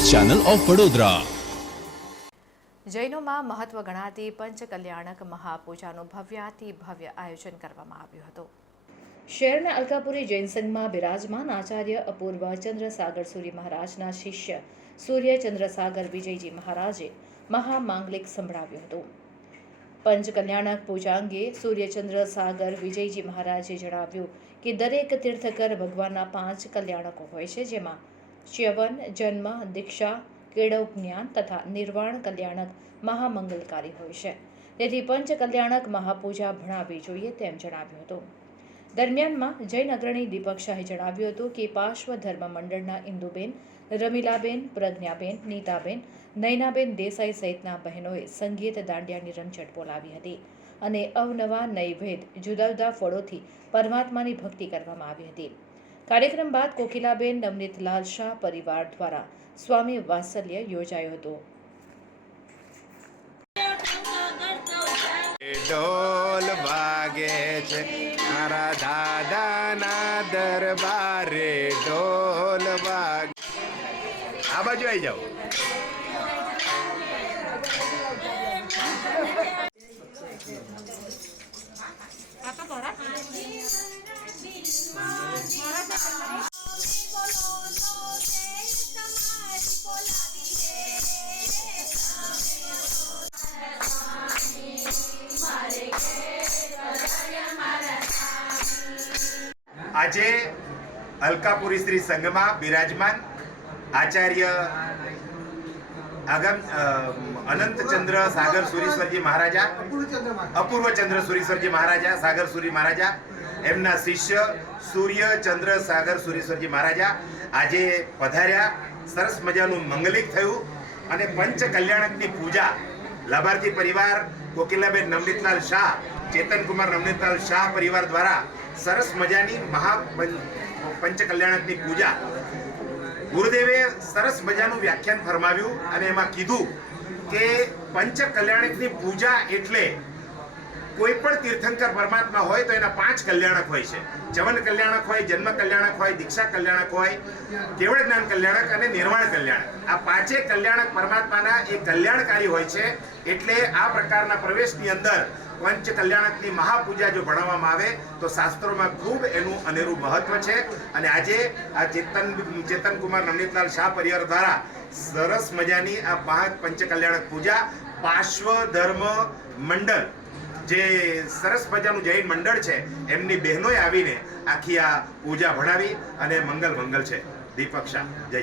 Channel of Vadodara. જૈનોમાં મહત્વ ગણાતી પંચકલ્યાણક મહાપૂજાનું ભવ્યાથી ભવ્ય આયોજન કરવામાં આવ્યું હતું. શહેરના અલકાપુરી જૈન સંઘમાં બિરાજમાન આચાર્ય અપૂર્વ ચંદ્રસાગર સૂર્ય મહારાજના શિષ્ય સૂર્ય ચંદ્રસાગર વિજયજી મહારાજે મહામાંગલિક સંભળાવ્યું હતું. પંચકલ્યાણક પૂજા અંગે સૂર્યચંદ્ર સાગર વિજયજી મહારાજે જણાવ્યું કે દરેક તીર્થકર ભગવાનના પાંચ કલ્યાણકો હોય છે જેમાં ચ્યવન જન્મ દીક્ષા કેળવ જ્ઞાન તથા નિર્વાણ કલ્યાણક મહામંગલકારી હોય છે. તેથી પંચકલ્યાણક મહાપૂજા ભણાવવી જોઈએ તેમ જણાવ્યું હતું. દરમિયાનમાં જૈન અગ્રણી દીપક શાહે જણાવ્યું હતું કે પાર્શ્વ ધર્મ મંડળના ઇન્દુબેન, રમીલાબેન, પ્રજ્ઞાબેન, નીતાબેન, નયનાબેન દેસાઈ સહિતના બહેનોએ સંગીત દાંડિયાની રમઝટ બોલાવી હતી અને અવનવા નૈવેદ જુદા જુદા ફળોથી પરમાત્માની ભક્તિ કરવામાં આવી હતી. કાર્યક્રમ બાદ કોકિલાબેન નવનીતલાલ શાહ પરિવાર દ્વારા સ્વામી વાત્સલ્ય યોજાયો હતો. ઢોલ વાગે છે મારા દાદાના દરબારે. ઢોલ વાગે. આ બાજુ આવી જાઓ. આજે અલકાપુરી શ્રી સંઘમાં બિરાજમાન આચાર્ય આગમ અનંતચંદ્ર સાગર સુરીશ્વરજી મહારાજા, અપૂર્વ ચંદ્ર સુરીશ્વરજી મહારાજા, સાગર સુરી મહારાજા, એમના શિષ્ય સૂર્ય ચંદ્ર સાગર સુરીશ્વરજી મહારાજા આજે પધાર્યા. સરસ મજાનું મંગલિક થયું અને પંચ કલ્યાણકની પૂજા લાભાર્થી પરિવાર કોકિલાબેન નવનીતલાલ શાહ ચેતનકુમાર નવનીતલાલ શાહ પરિવાર દ્વારા સરસ મજાની મહા પંચકલ્યાણકની પંચ કલ્યાણકની પૂજા. ગુરુદેવે સરસ મજાનું વ્યાખ્યાન ફરમાવ્યું અને એમાં કીધું કે પંચ કલ્યાણકની પૂજા એટલે કોઈ પણ તીર્થંકર પરમાત્મા હોય તો એના પાંચ કલ્યાણક હોય છે. ચવન કલ્યાણક હોય, જન્મ કલ્યાણક હોય, દીક્ષા કલ્યાણક હોય, કેવળ જ્ઞાન કલ્યાણક અને નિર્વાણ કલ્યાણક. આ પાંચે કલ્યાણક પરમાત્માના એ કલ્યાણકારી હોય છે. એટલે આ પ્રકારના પ્રવેશની અંદર પંચ કલ્યાણકની મહાપૂજા જો ભણાવવામાં આવે, તો શાસ્ત્રોમાં ખૂબ એનું અનેરું મહત્વ છે. અને આજે આ ચેતન ચેતનકુમાર નવનીતલાલ શાહ પરિવાર દ્વારા સરસ મજાની આ પંચ કલ્યાણક પૂજા પાર્શ્વ ધર્મ મંડળ જે સરસ મજાનું જૈન મંડળ છે, એમની બહેનોએ આવીને આખી આ પૂજા ભણાવી અને મંગલ મંગલ છે. દીપક શાહ. જય